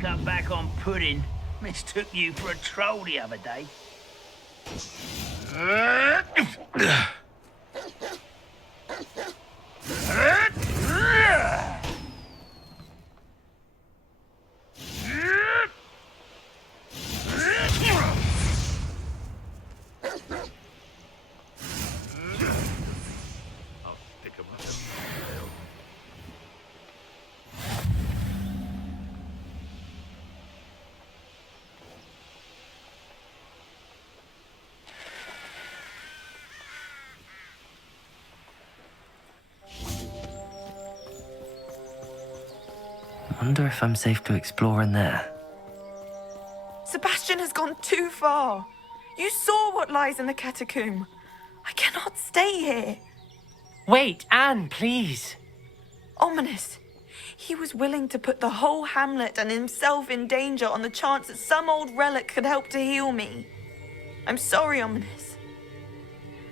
Cut back on pudding. Mistook you for a troll the other day. I'll stick 'em up. Wonder if I'm safe to explore in there. Sebastian has gone too far. You saw what lies in the catacomb. I cannot stay here. Wait, Anne, please. Ominous. He was willing to put the whole hamlet and himself in danger on the chance that some old relic could help to heal me. I'm sorry, Ominous.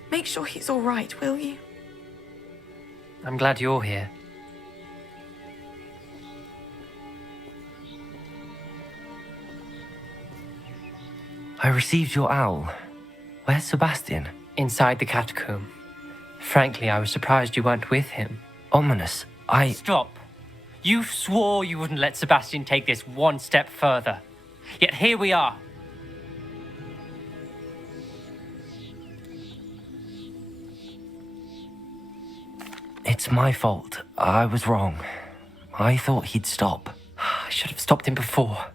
Make sure he's all right, will you? I'm glad you're here. I received your owl. Where's Sebastian? Inside the catacomb. Frankly, I was surprised you weren't with him. Ominous. Stop. You swore you wouldn't let Sebastian take this one step further. Yet here we are. It's my fault. I was wrong. I thought he'd stop. I should have stopped him before.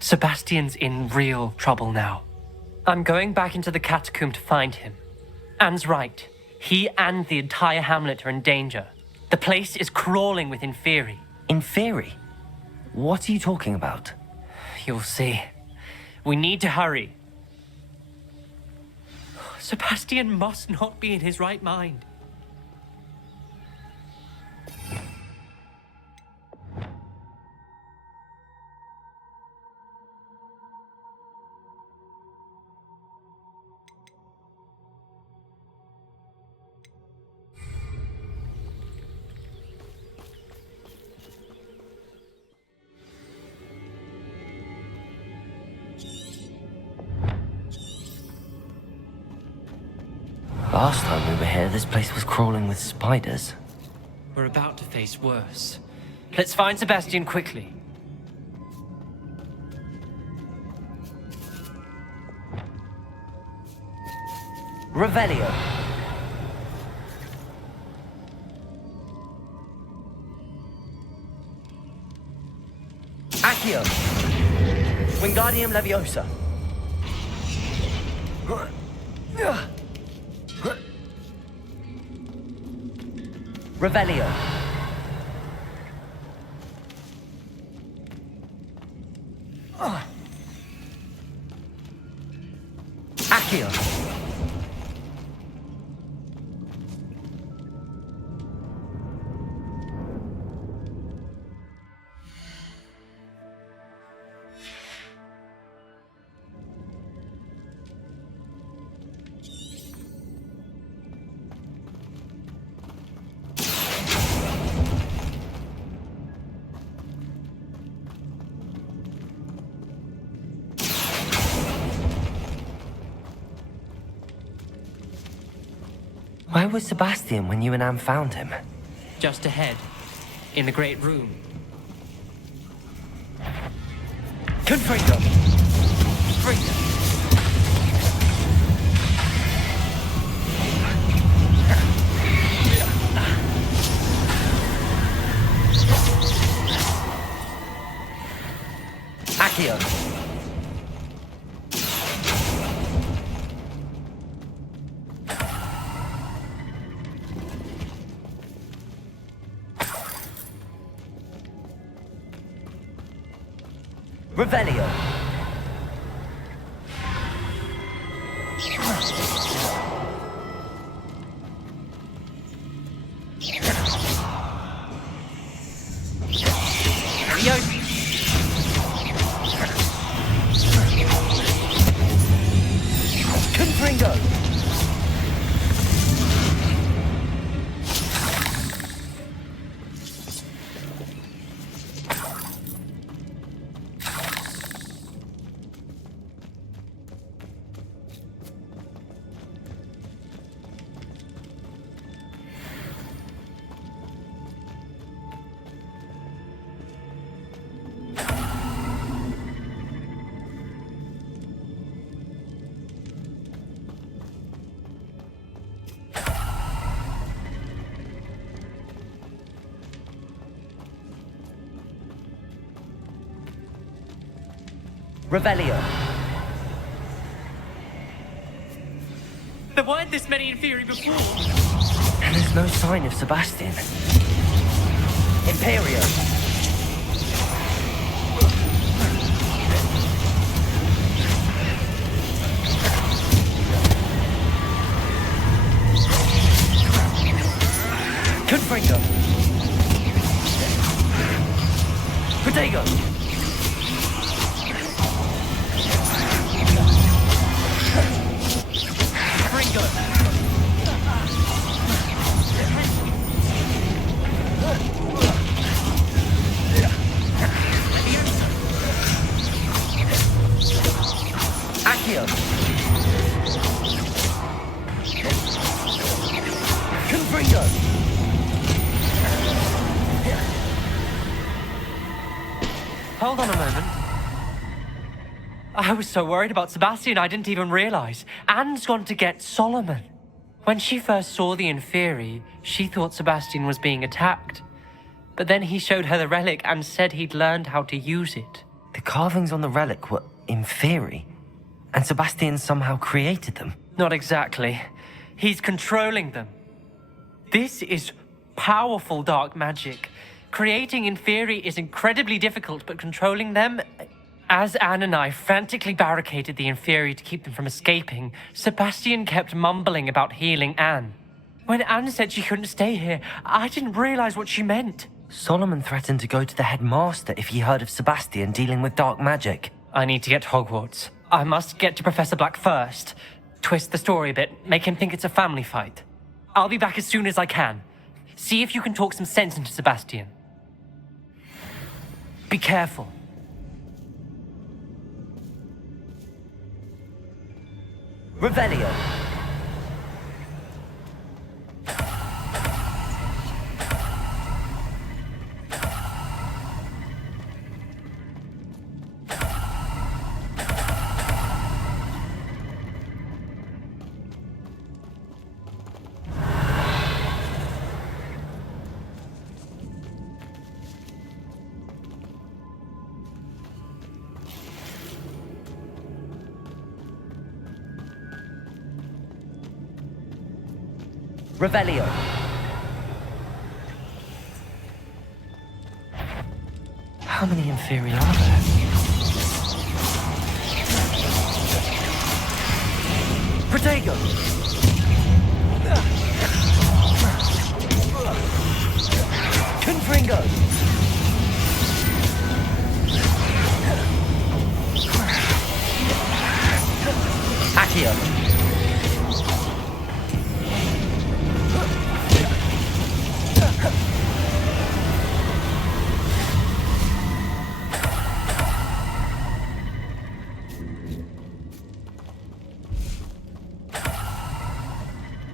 Sebastian's in real trouble now. I'm going back into the catacomb to find him. Anne's right. He and the entire hamlet are in danger. The place is crawling with Inferi. Inferi? What are you talking about? You'll see. We need to hurry. Sebastian must not be in his right mind. Last time we were here, this place was crawling with spiders. We're about to face worse. Let's find Sebastian quickly. Revelio. Accio. Wingardium Leviosa. Revelio. Accio. Where was Sebastian when you and Anne found him? Just ahead, in the Great Room. Confringo! Confringo! Accio! Revelio. Confringo. Revelio. There weren't this many in theory before. And there's no sign of Sebastian. Imperio. Confringo. Protego. Confringo. Accio. Confringo. Hold on a moment. I was so worried about Sebastian I didn't even realize. Anne's gone to get Solomon. When she first saw the Inferi, she thought Sebastian was being attacked. But then he showed her the relic and said he'd learned how to use it. The carvings on the relic were Inferi, and Sebastian somehow created them. Not exactly. He's controlling them. This is powerful dark magic. Creating Inferi is incredibly difficult, but controlling them... As Anne and I frantically barricaded the Inferi to keep them from escaping, Sebastian kept mumbling about healing Anne. When Anne said she couldn't stay here, I didn't realize what she meant. Solomon threatened to go to the headmaster if he heard of Sebastian dealing with dark magic. I need to get to Hogwarts. I must get to Professor Black first. Twist the story a bit, make him think it's a family fight. I'll be back as soon as I can. See if you can talk some sense into Sebastian. Be careful. Revelio. Revelio. How many Inferi are there? Protego. Confringo. Accio.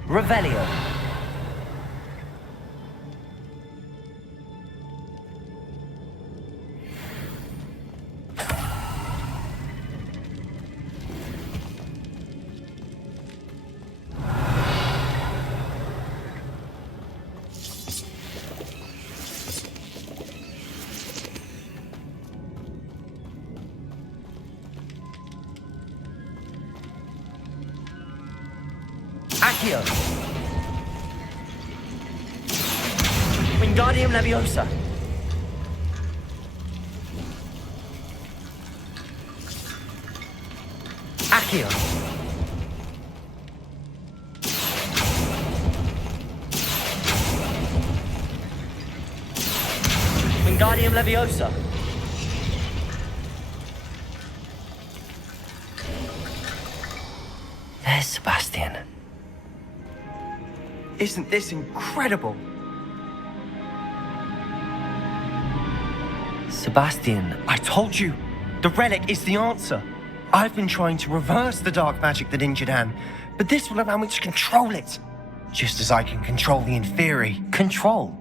Revelio. Accio. Wingardium Leviosa. Accio. Wingardium Leviosa. There's Sebastian. Isn't this incredible? Sebastian. I told you, the relic is the answer. I've been trying to reverse the dark magic that injured Anne, but this will allow me to control it. Just as I can control the Inferi. Control?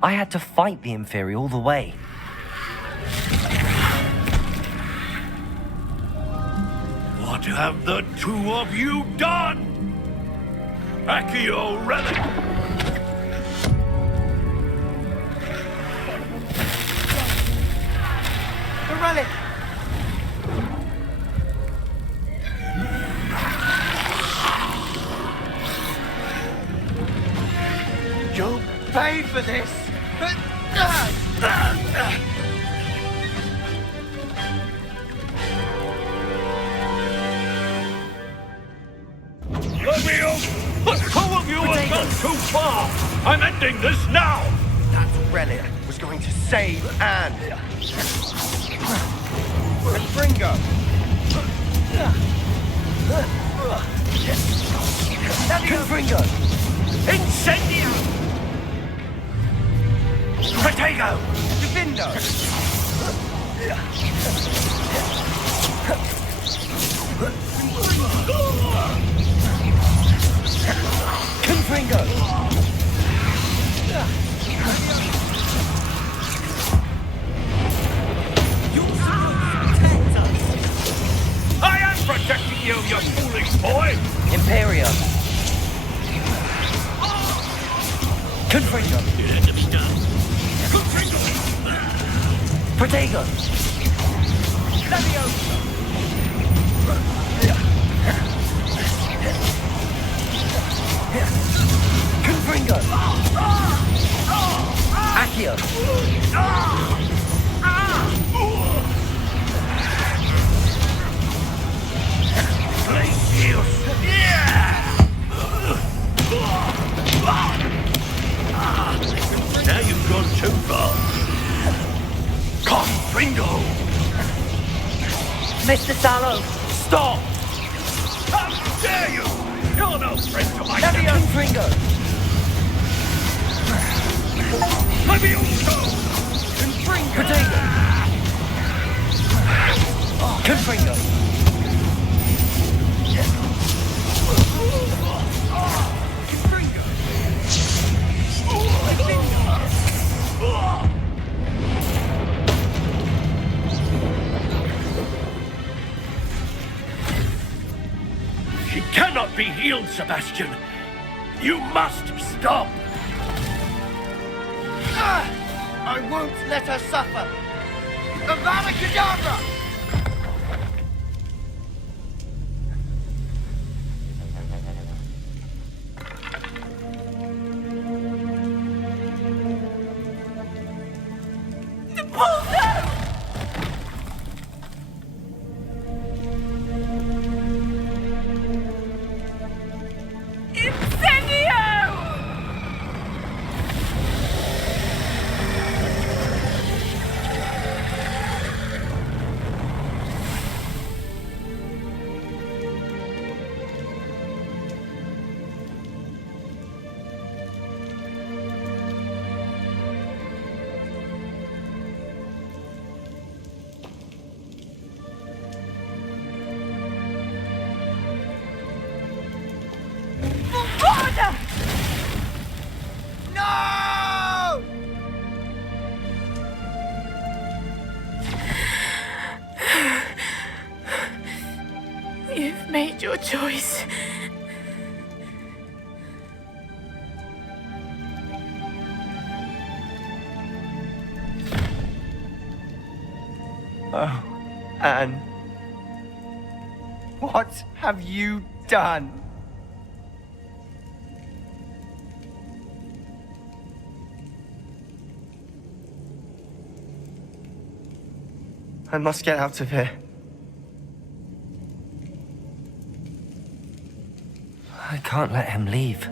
I had to fight the Inferi all the way. What have the two of you done? Accio relic! The relic! pay for this. Let me up! The two of you have gone too far! I'm ending this now! That relic was going to save Anne. Confringo. Confringo. Incendio. Protego. Divindo. Confringo. I am protecting you, you foolish boy! Imperio. Confringo. It had to be done. Protego. Confringo. Accio. Glacius! Now you've gone too far. Confringo! Mr. Sallow. Stop! How dare you! You're no friend to my Confringo. Levioso! Protego. Confringo. She cannot be healed, Sebastian. You must stop. I won't let her suffer. Avada Kedavra! No! You've made your choice. Oh, Anne. What have you done? I must get out of here. I can't let him leave.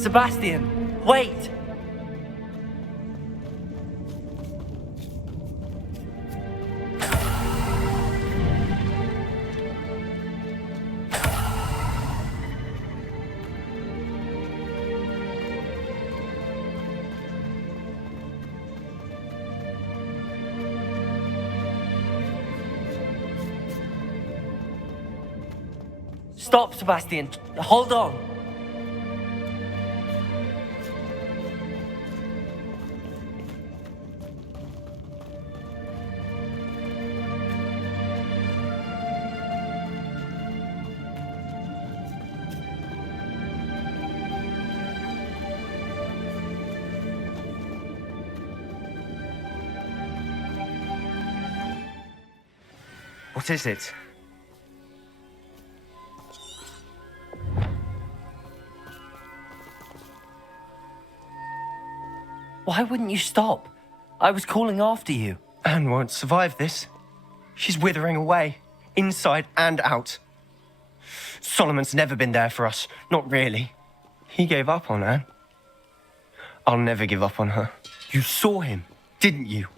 Sebastian, wait! Stop, Sebastian. Hold on. What is it? Why wouldn't you stop? I was calling after you. Anne won't survive this. She's withering away, inside and out. Solomon's never been there for us, not really. He gave up on Anne. I'll never give up on her. You saw him, didn't you?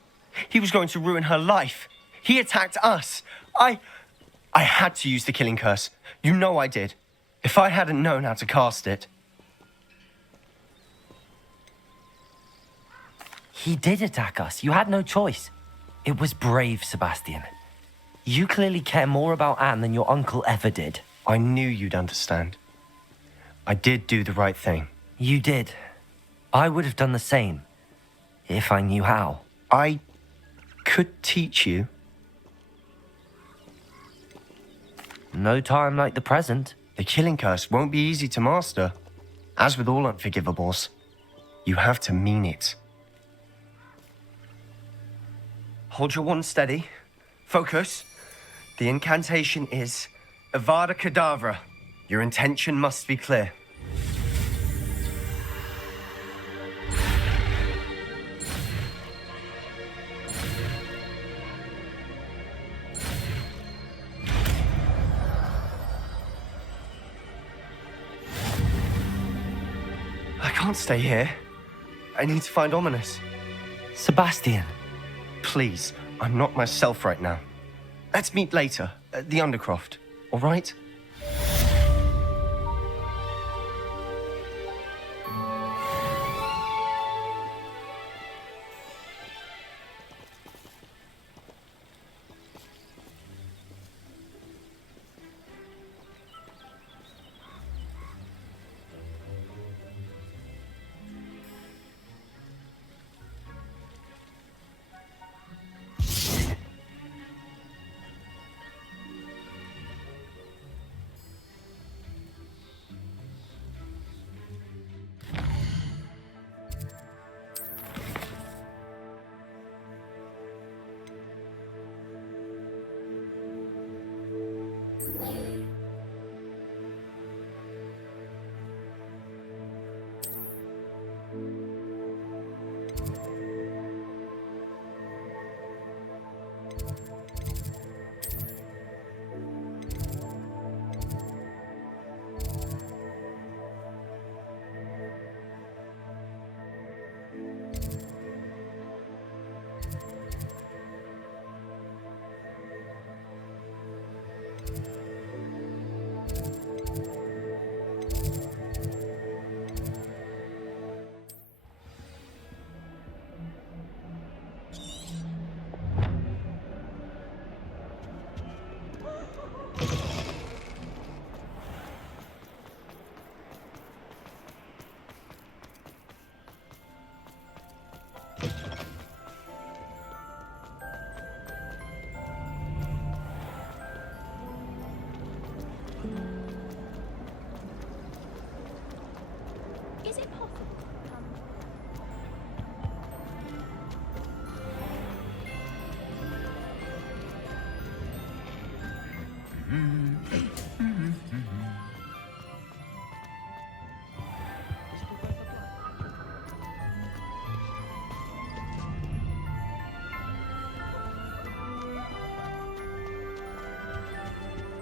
He was going to ruin her life. He attacked us. I had to use the killing curse. You know I did. If I hadn't known how to cast it. He did attack us. You had no choice. It was brave, Sebastian. You clearly care more about Anne than your uncle ever did. I knew you'd understand. I did do the right thing. You did. I would have done the same, if I knew how. I could teach you. No time like the present. The killing curse won't be easy to master. As with all unforgivables, you have to mean it. Hold your wand steady. Focus. The incantation is Avada Kedavra. Your intention must be clear. I can't stay here. I need to find Ominous. Sebastian. Please, I'm not myself right now. Let's meet later at the Undercroft, all right? Is it possible to come?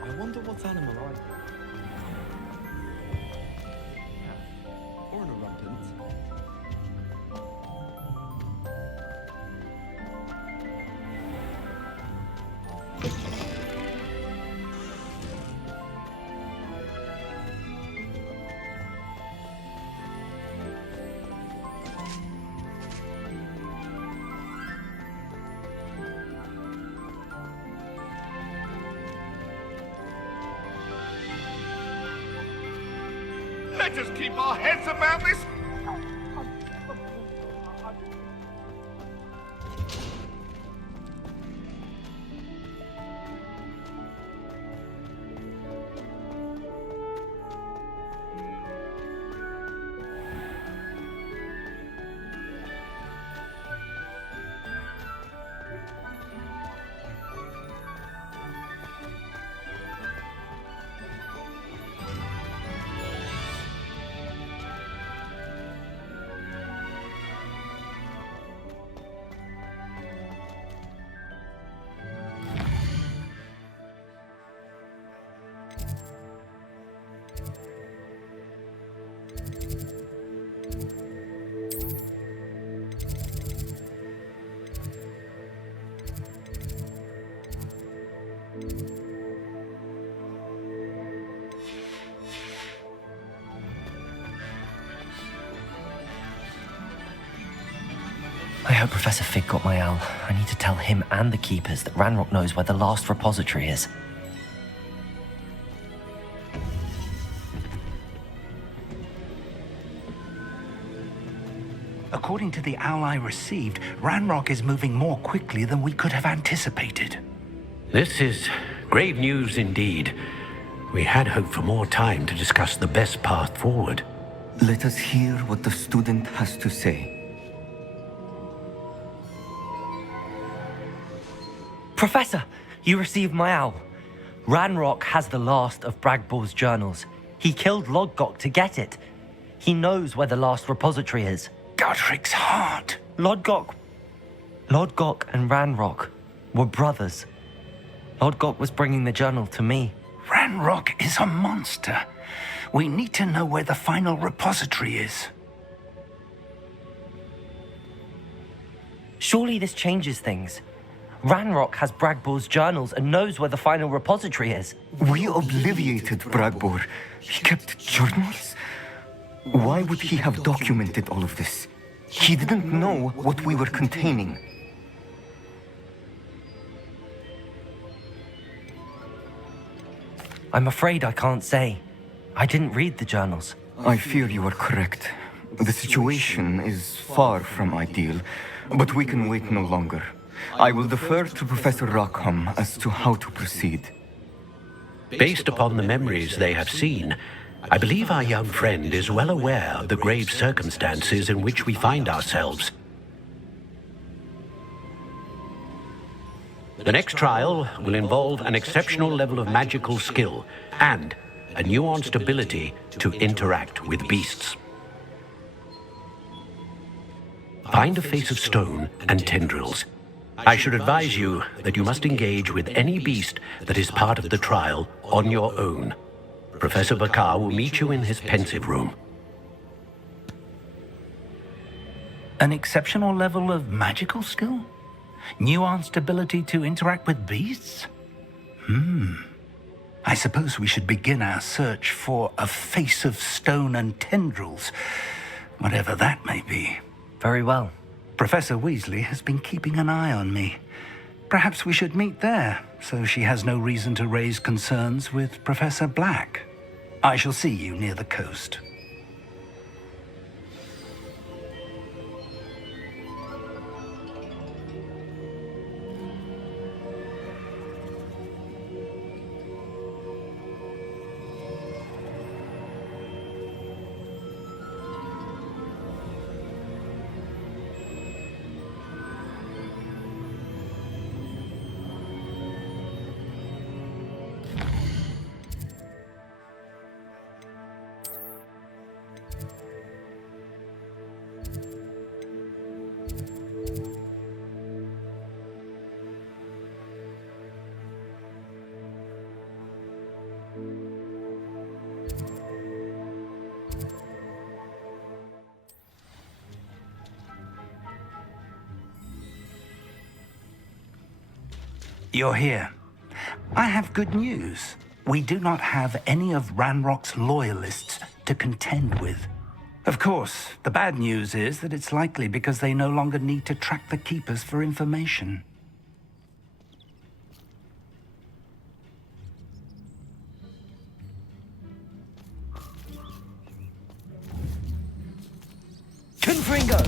I wonder what animal I'd be. Or an orangutan. Let us keep our heads about this. hope Professor Fig got my owl. I need to tell him and the keepers that Ranrock knows where the last repository is. According to the owl I received, Ranrock is moving more quickly than we could have anticipated. This is grave news indeed. We had hoped for more time to discuss the best path forward. Let us hear what the student has to say. Professor, you received my owl. Ranrock has the last of Bragbor's journals. He killed Lodgok to get it. He knows where the last repository is. Godric's heart. Lodgok and Ranrock were brothers. Lodgok was bringing the journal to me. Ranrock is a monster. We need to know where the final repository is. Surely this changes things. Ranrock has Bragbor's journals and knows where the final repository is. We obliviated Bragbor. He kept journals? Why would he have documented all of this? He didn't know what we were containing. I'm afraid I can't say. I didn't read the journals. I fear you are correct. The situation is far from ideal, but we can wait no longer. I will defer to Professor Rackham as to how to proceed. Based upon the memories they have seen, I believe our young friend is well aware of the grave circumstances in which we find ourselves. The next trial will involve an exceptional level of magical skill and a nuanced ability to interact with beasts. Find a face of stone and tendrils. I should advise you that you must engage with any beast that is part of the trial on your own. Professor Bakar will meet you in his pensive room. An exceptional level of magical skill? Nuanced ability to interact with beasts? I suppose we should begin our search for a face of stone and tendrils, whatever that may be. Very well. Professor Weasley has been keeping an eye on me. Perhaps we should meet there, so she has no reason to raise concerns with Professor Black. I shall see you near the coast. You're here. I have good news. We do not have any of Ranrock's loyalists to contend with. Of course, the bad news is that it's likely because they no longer need to track the Keepers for information. Confringo!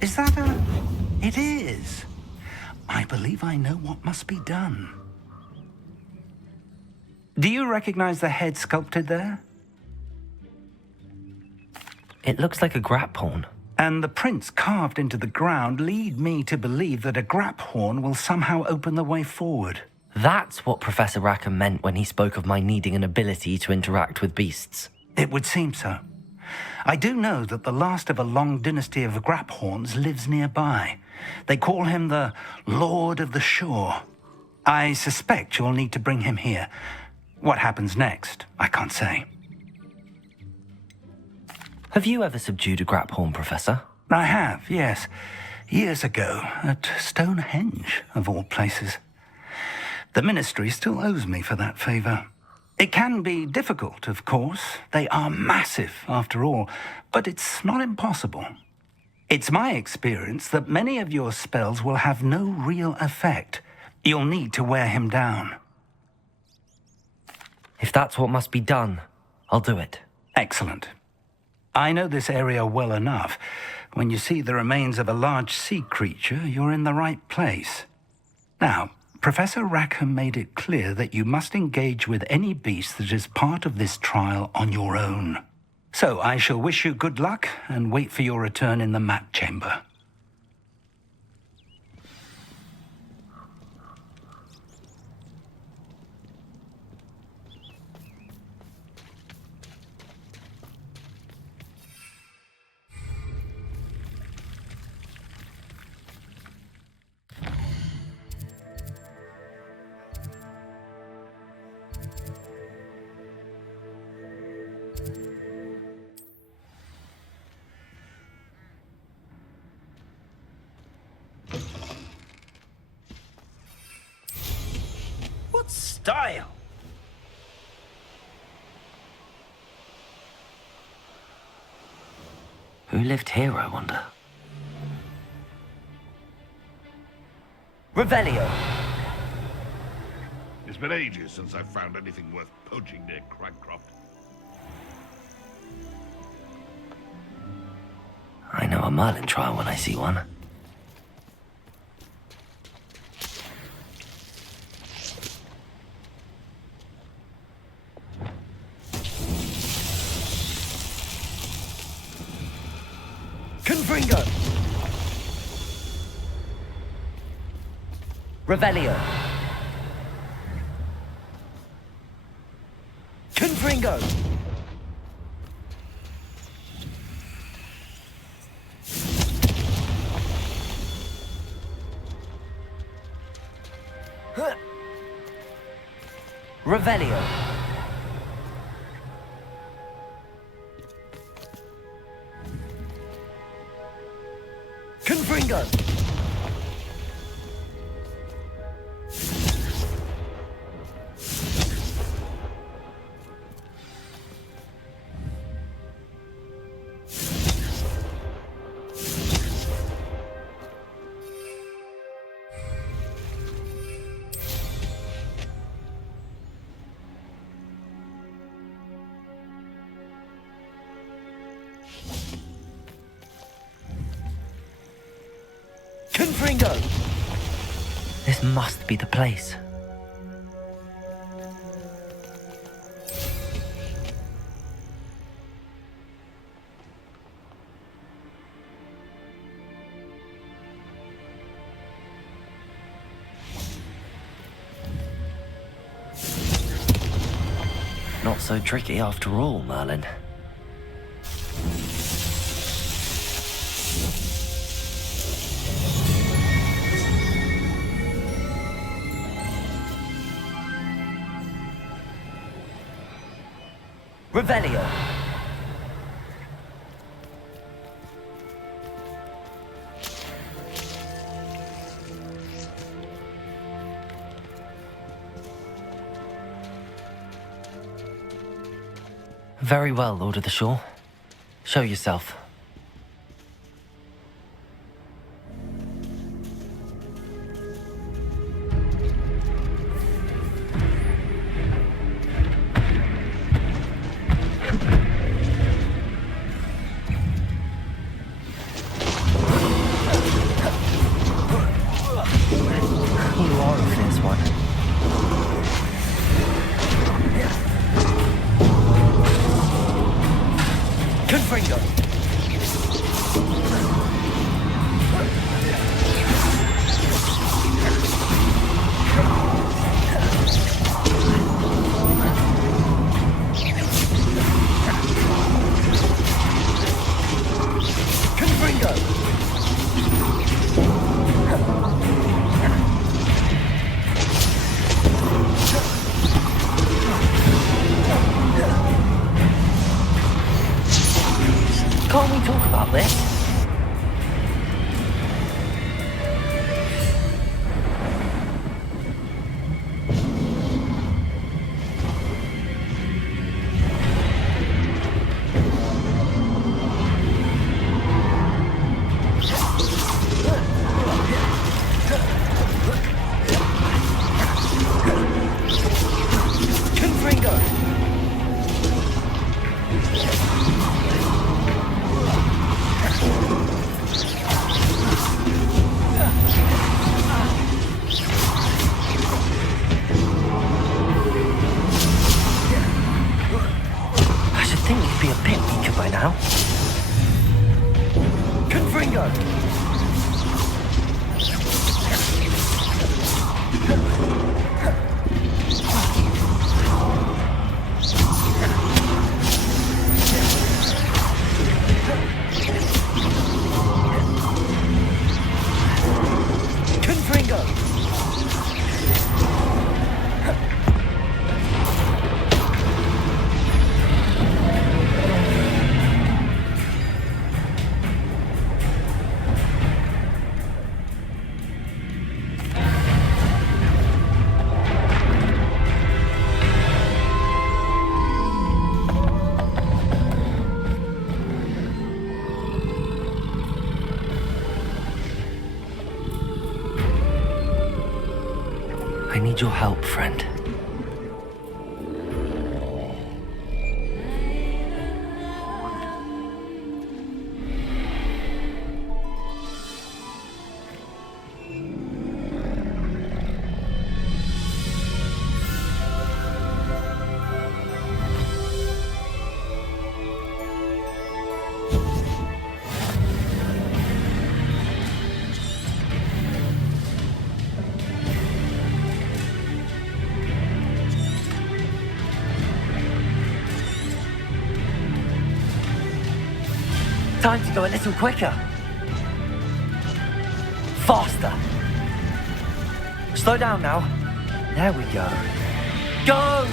Is that a... It is. I believe I know what must be done. Do you recognize the head sculpted there? It looks like a grap horn. And the prints carved into the ground lead me to believe that a grap horn will somehow open the way forward. That's what Professor Rackham meant when he spoke of my needing an ability to interact with beasts. It would seem so. I do know that the last of a long dynasty of Graphorns lives nearby. They call him the Lord of the Shore. I suspect you'll need to bring him here. What happens next, I can't say. Have you ever subdued a Graphorn, Professor? I have, yes. Years ago, at Stonehenge, of all places. The Ministry still owes me for that favor. It can be difficult, of course. They are massive, after all, but it's not impossible. It's my experience that many of your spells will have no real effect. You'll need to wear him down. If that's what must be done, I'll do it. Excellent. I know this area well enough. When you see the remains of a large sea creature, you're in the right place. Now, Professor Rackham made it clear that you must engage with any beast that is part of this trial on your own. So I shall wish you good luck and wait for your return in the mat chamber. What style? Who lived here, I wonder? Revelio. It's been ages since I've found anything worth poaching near Cragcroft. I know a Merlin trial when I see one. Confringo! Revelio! Confringo! Revelio! Confringo! Confringo! This must be the place. Not so tricky after all, Merlin. Revelio. Very well, Lord of the Shore. Show yourself. Can't we talk about this? go. Confringo. I need your help, friend. Time to go a little quicker. Faster. Slow down now. There we go. Go!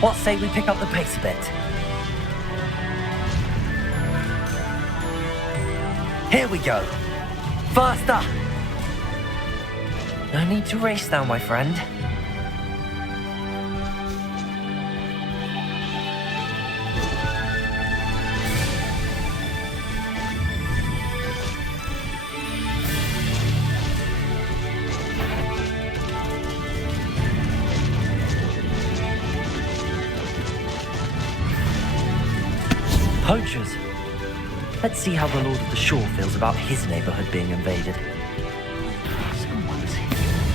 What say we pick up the pace a bit? Here we go. Faster! No need to race now, my friend. Poachers. Let's see how the Lord of the Shore feels about his neighborhood being invaded.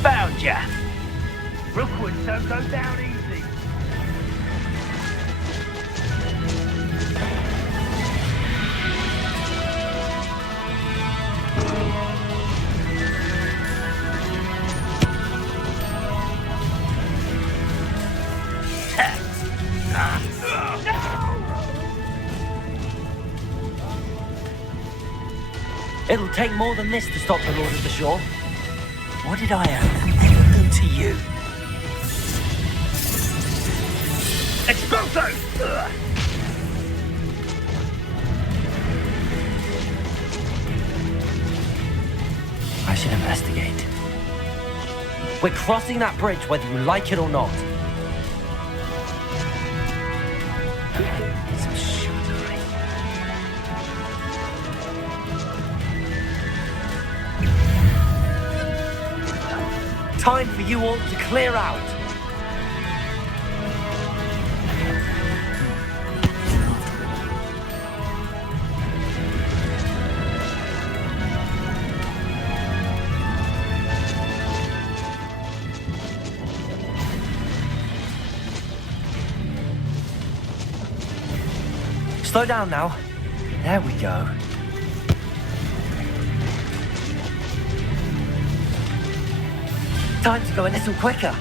Found ya! Rookwood don't go down easy. It'll take more than this to stop the Lord of the Shore. What did I ever do to you? Expulso! I should investigate. We're crossing that bridge whether you like it or not. Some shuddering. Time for you all to clear out. Slow down now. There we go. Time to go a little quicker.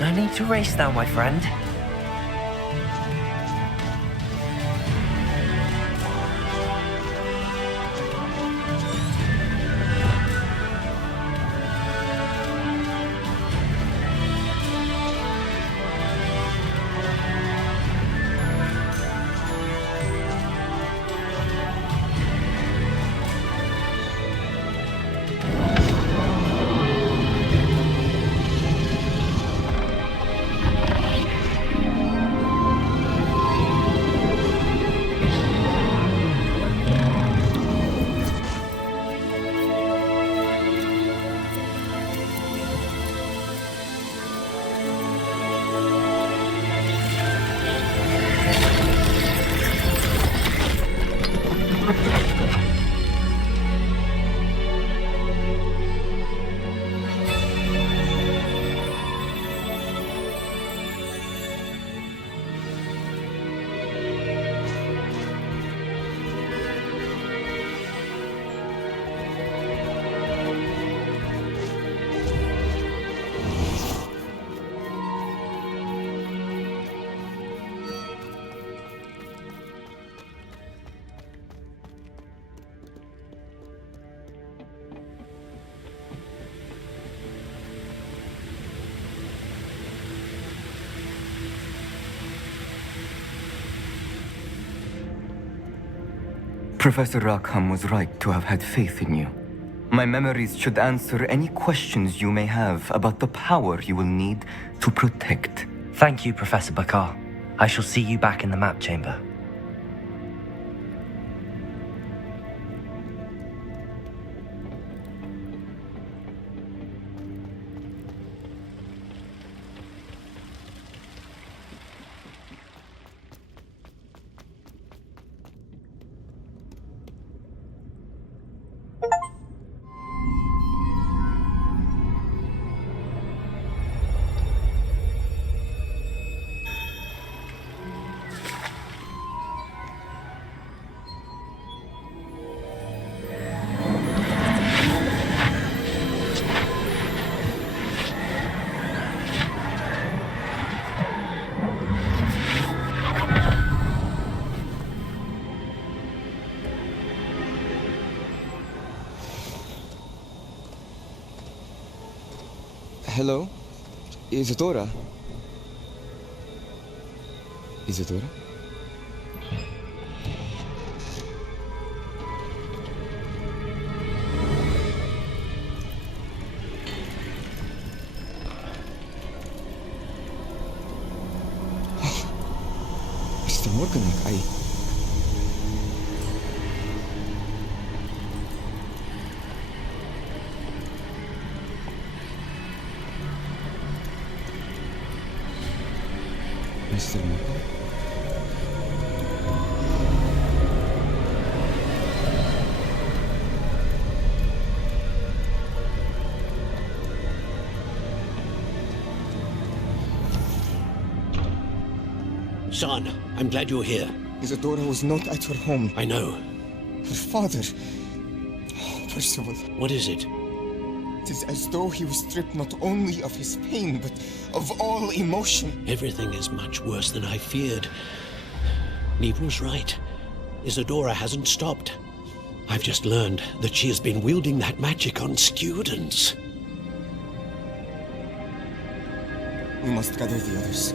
No need to race now, my friend. Professor Rackham was right to have had faith in you. My memories should answer any questions you may have about the power you will need to protect. Thank you, Professor Bakar. I shall see you back in the map chamber. Hello? Isadora? Isadora? Mr. Morganak, Mr. Morgan? Son, I'm glad you're here. Isadora was not at her home. I know. Her father... Oh, Percival. What is it? It is as though he was stripped not only of his pain, but of all emotion. Everything is much worse than I feared. Neve was right. Isadora hasn't stopped. I've just learned that she has been wielding that magic on students. We must gather the others.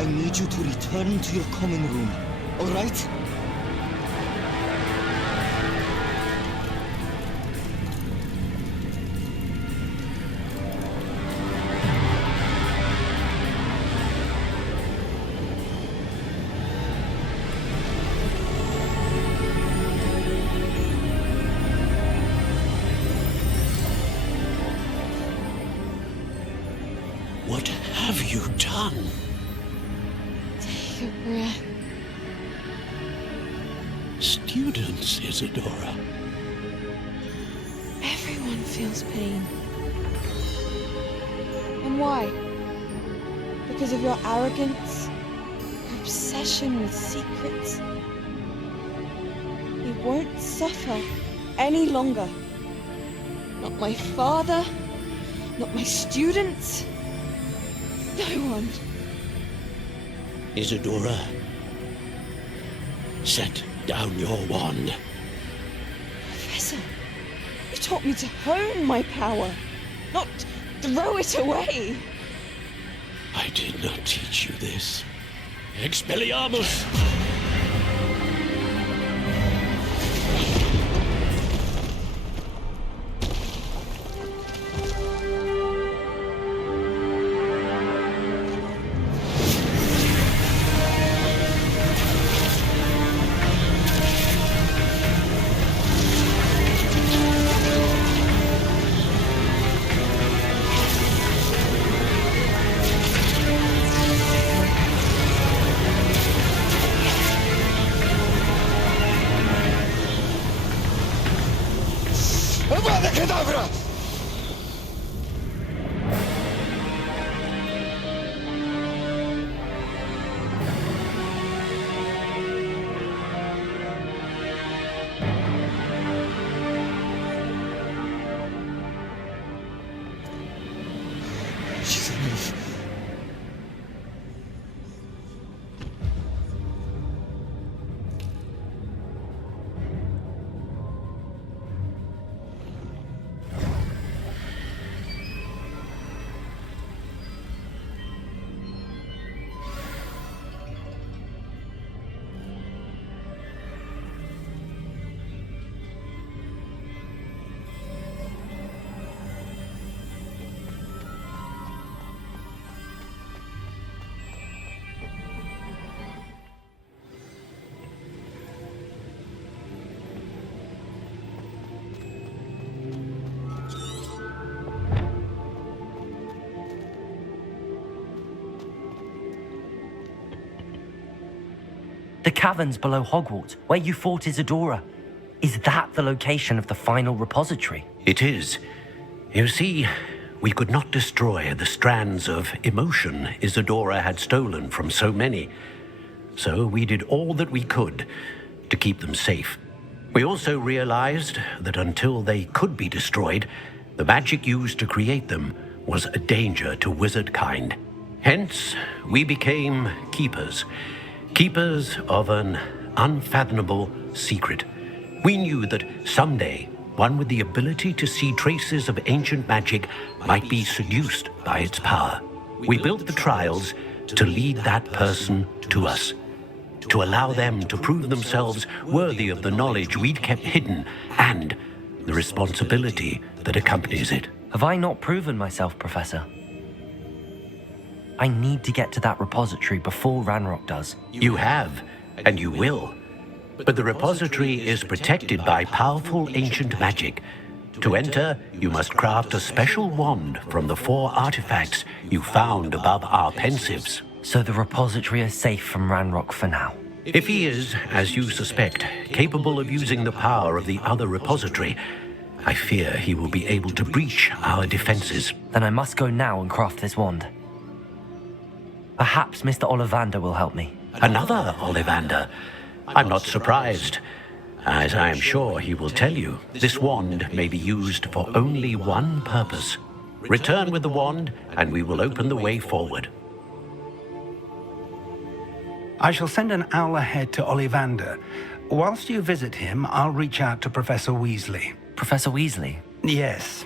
I need you to return to your common room, all right? What have you done? Take a breath. Students, Isadora. Everyone feels pain. And why? Because of your arrogance? Your obsession with secrets? We won't suffer any longer. Not my father, not my students, no one. Isadora, set down your wand. Professor, you taught me to hone my power, not throw it away. I did not teach you this. Expelliarmus! Avada Kedavra! She's alive. Isadora. caverns below Hogwarts, where you fought Isadora. Is that the location of the final repository? It is. You see, we could not destroy the strands of emotion Isadora had stolen from so many. So we did all that we could to keep them safe. We also realized that until they could be destroyed, the magic used to create them was a danger to wizard kind. Hence, we became keepers. Keepers of an unfathomable secret. We knew that someday, one with the ability to see traces of ancient magic might be seduced by its power. We built the trials to lead that person to us, to allow them to prove themselves worthy of the knowledge we'd kept hidden and the responsibility that accompanies it. Have I not proven myself, Professor? I need to get to that repository before Ranrock does. You have, and you will. But the repository is protected by powerful ancient magic. To enter, you must craft a special wand from the 4 artifacts you found above our pensives. So the repository is safe from Ranrock for now. If he is, as you suspect, capable of using the power of the other repository, I fear he will be able to breach our defenses. Then I must go now and craft this wand. Perhaps Mr. Ollivander will help me. Another Ollivander? I'm not surprised. As I am sure he will tell you, this wand may be used for only one purpose. Return with the wand, and we will open the way forward. I shall send an owl ahead to Ollivander. Whilst you visit him, I'll reach out to Professor Weasley. Professor Weasley? Yes.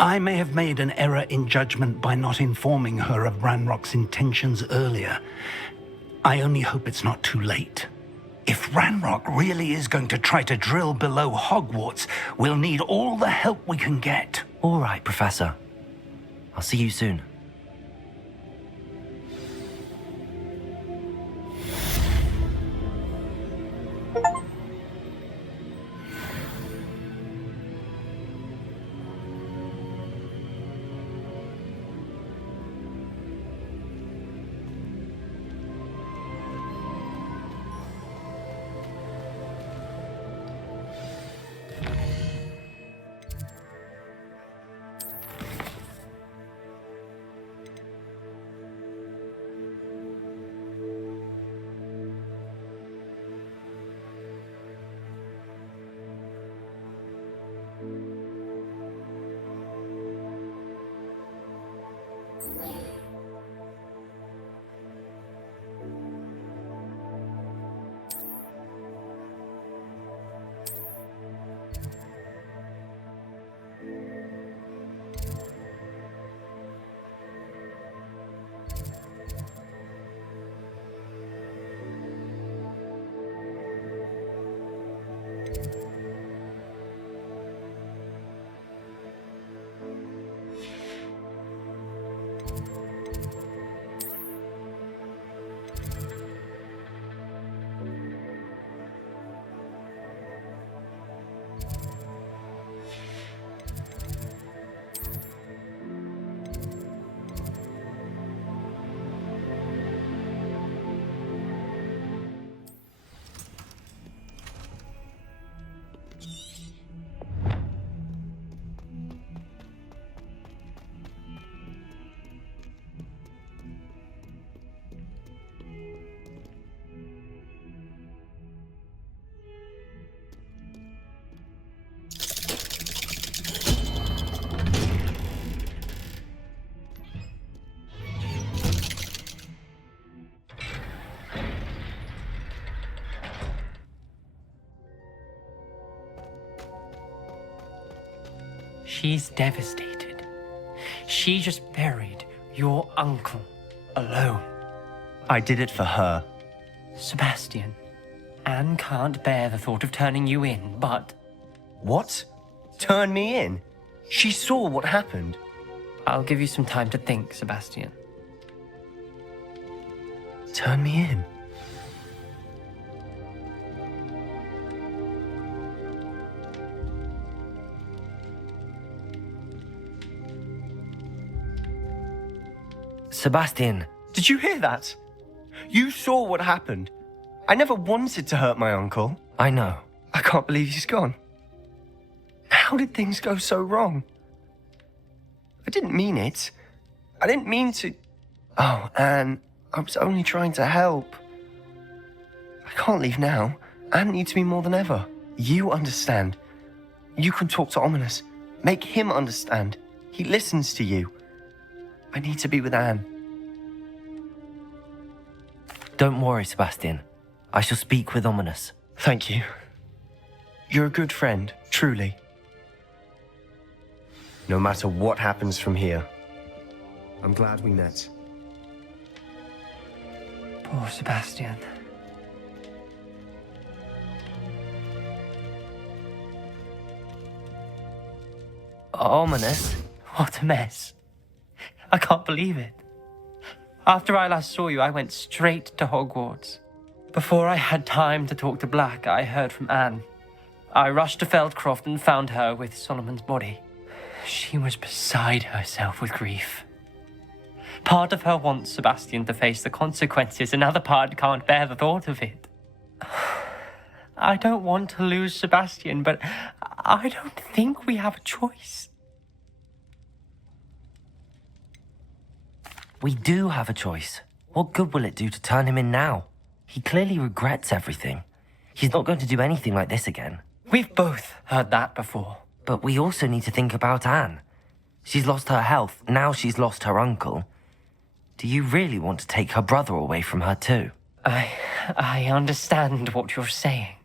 I may have made an error in judgment by not informing her of Ranrock's intentions earlier. I only hope it's not too late. If Ranrock really is going to try to drill below Hogwarts, we'll need all the help we can get. All right, Professor. I'll see you soon. She's devastated. She just buried your uncle alone. I did it for her. Sebastian, Anne can't bear the thought of turning you in, but... What? Turn me in? She saw what happened. I'll give you some time to think, Sebastian. Turn me in? Sebastian. Did you hear that? You saw what happened. I never wanted to hurt my uncle. I know. I can't believe he's gone. How did things go so wrong? I didn't mean it. I didn't mean to... Oh, Anne, I was only trying to help. I can't leave now. Anne needs me more than ever. You understand. You can talk to Ominous. Make him understand. He listens to you. I need to be with Anne. Don't worry, Sebastian. I shall speak with Ominous. Thank you. You're a good friend, truly. No matter what happens from here, I'm glad we met. Poor Sebastian. Ominous? What a mess. I can't believe it. After I last saw you, I went straight to Hogwarts. Before I had time to talk to Black, I heard from Anne. I rushed to Feldcroft and found her with Solomon's body. She was beside herself with grief. Part of her wants Sebastian to face the consequences, another part can't bear the thought of it. I don't want to lose Sebastian, but I don't think we have a choice. We do have a choice. What good will it do to turn him in now? He clearly regrets everything. He's not going to do anything like this again. We've both heard that before. But we also need to think about Anne. She's lost her health, now she's lost her uncle. Do you really want to take her brother away from her too? I understand what you're saying.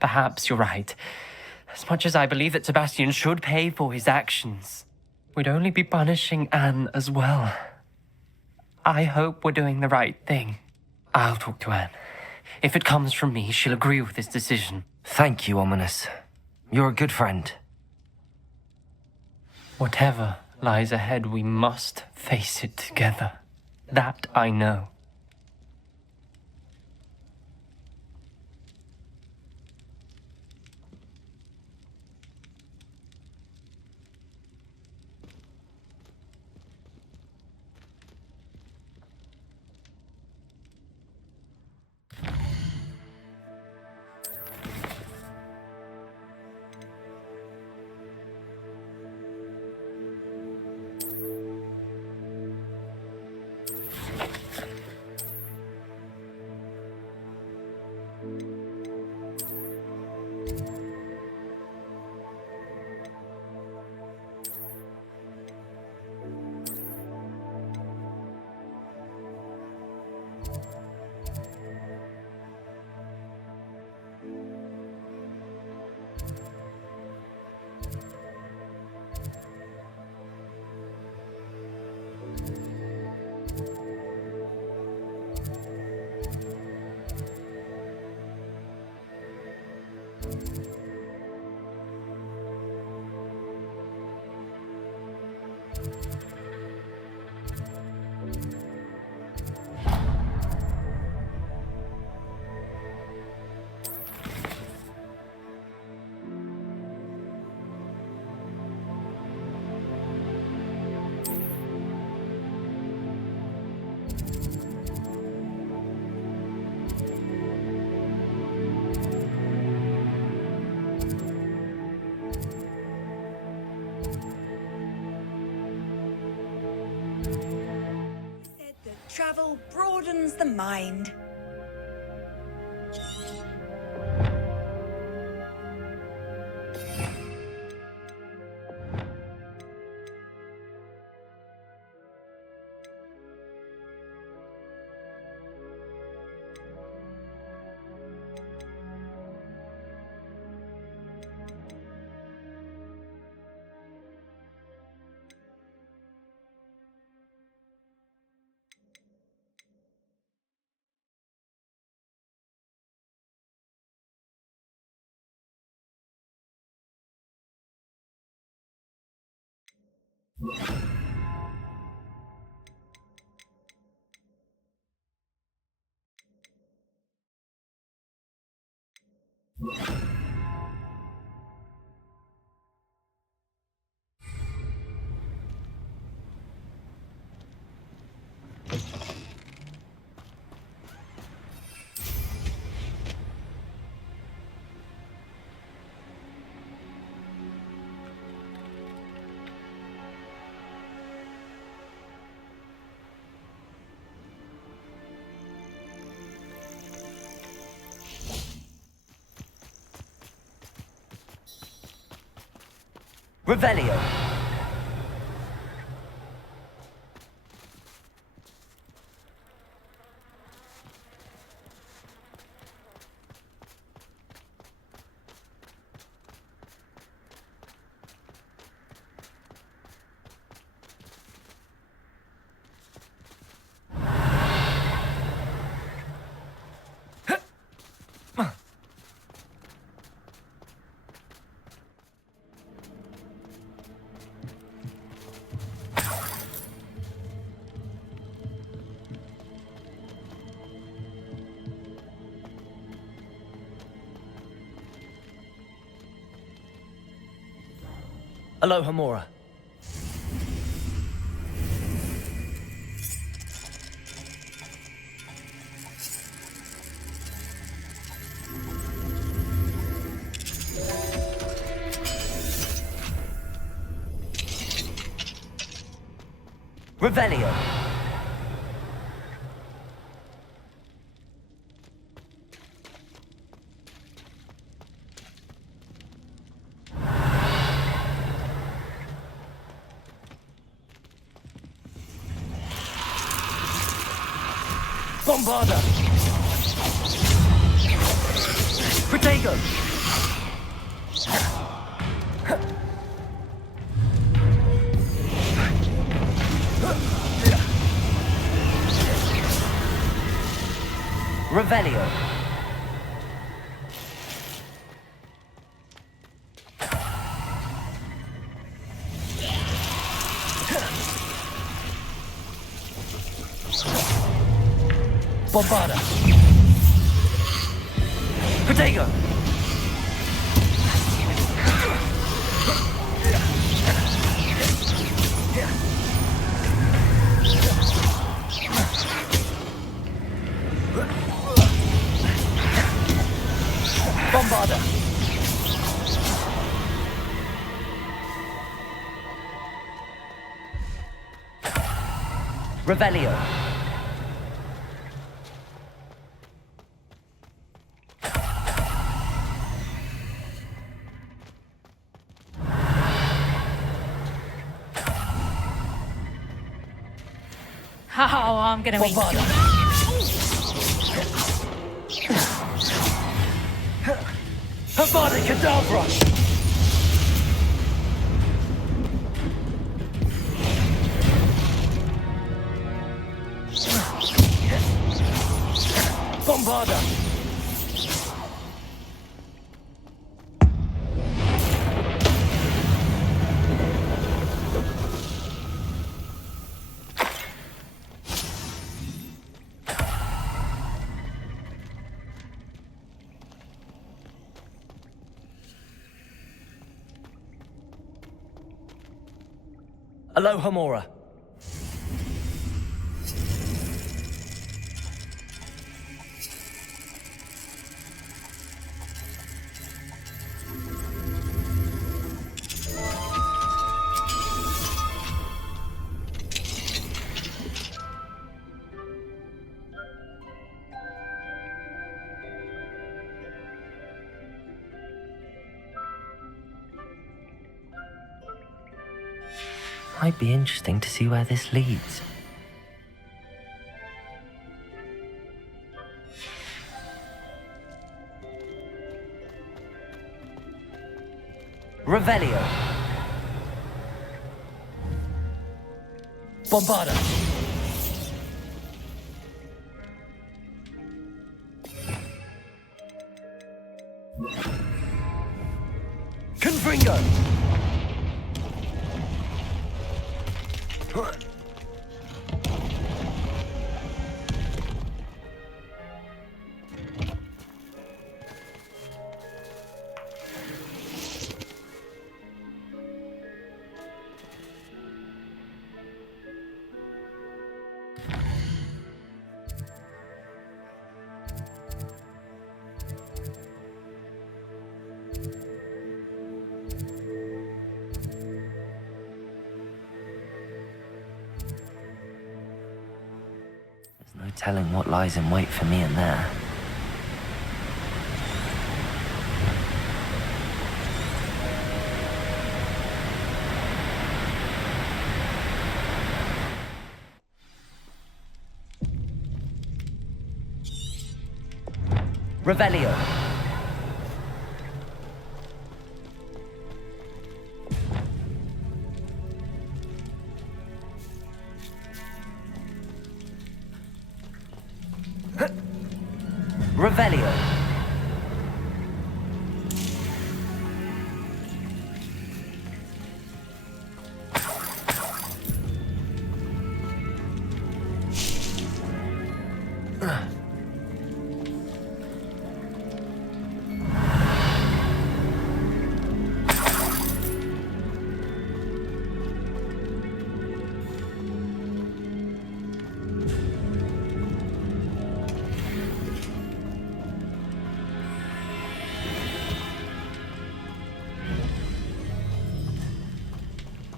Perhaps you're right. As much as I believe that Sebastian should pay for his actions, we'd only be punishing Anne as well. I hope we're doing the right thing. I'll talk to Anne. If it comes from me, she'll agree with this decision. Thank you, Ominous. You're a good friend. Whatever lies ahead, we must face it together. That I know. Travel broadens the mind. Revelio. Aloha Mora. Revelio. Bombarda! Protego! Revelio! Bombarda! Protego! Bombarda! Revelio! Oh, I'm gonna eat you. Avada Kedavra! Bombarda! Aloha Mora. Might be interesting to see where this leads. Revelio. Bombarda. Confringo. No telling what lies in wait for me in there. Revelio. Revelio.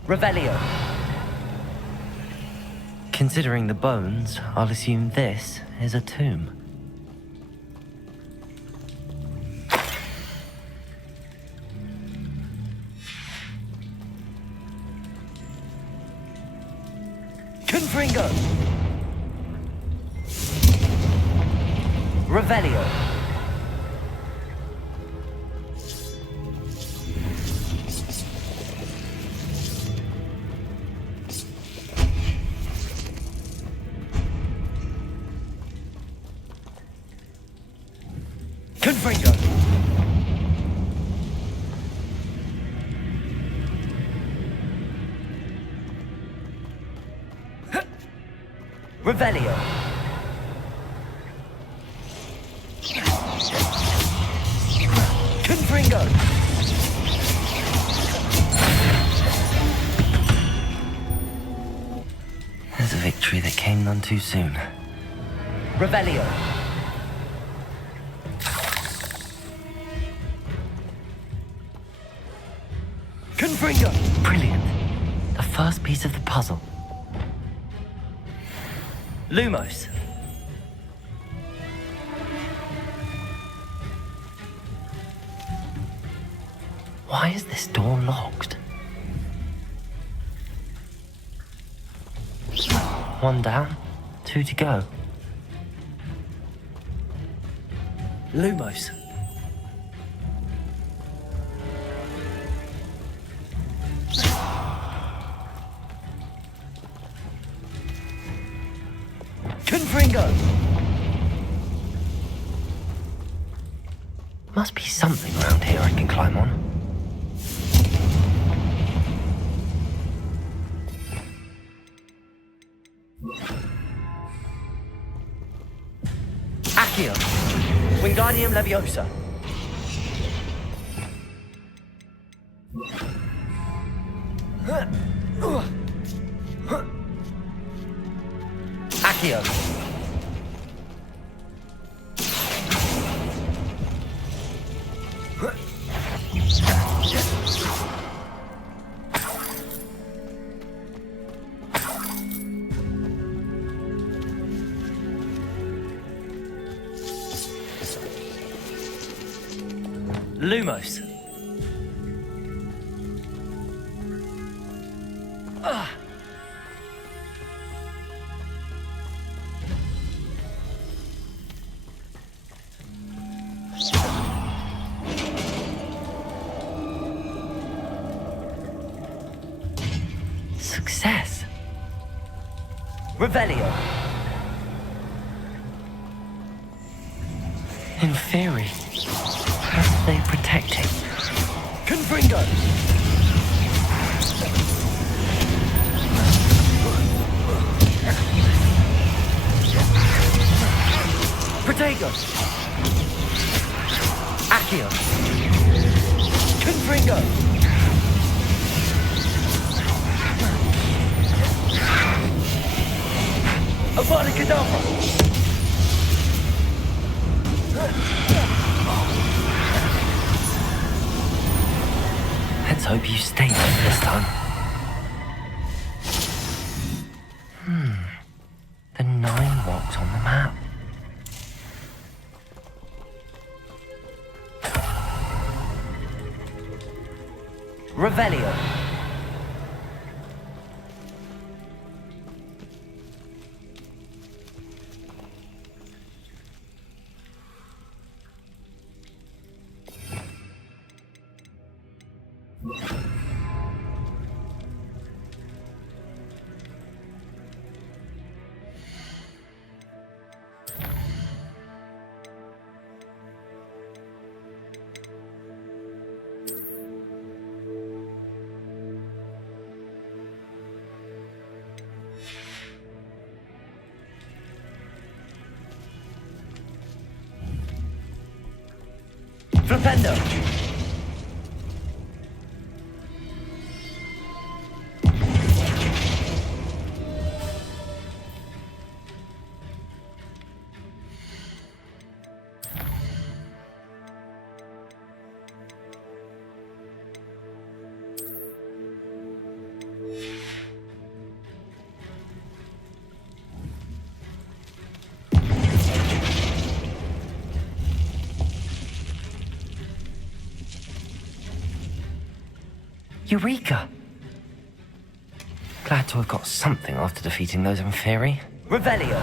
Revelio. Considering the bones, I'll assume this is a tomb. Confringo. Revelio. Confringo. Revelio. Confringo. There's a victory that came none too soon. Revelio. Confringo. Brilliant. The first piece of the puzzle. Lumos. Why is this door locked? One down, two to go. Lumos. Confringo! Must be something around here I can climb on. Accio! Wingardium Leviosa! Accio! Lumos. Success. Revelio. In theory, how do they protect him? Confringo! Protego! Accio! Confringo! Avada Kedavra! Let's hope you stay there this time. The 9 rocks on the map. Revelio. Flipendo! Eureka! Glad to have got something after defeating those in theory. Revelio!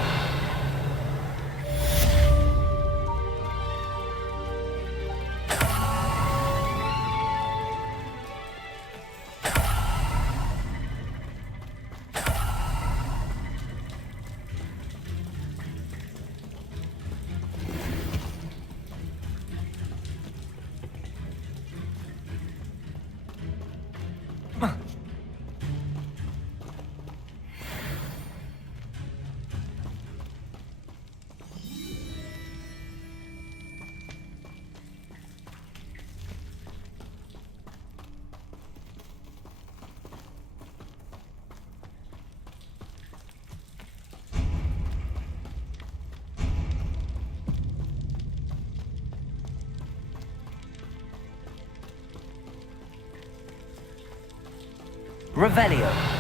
Revelio.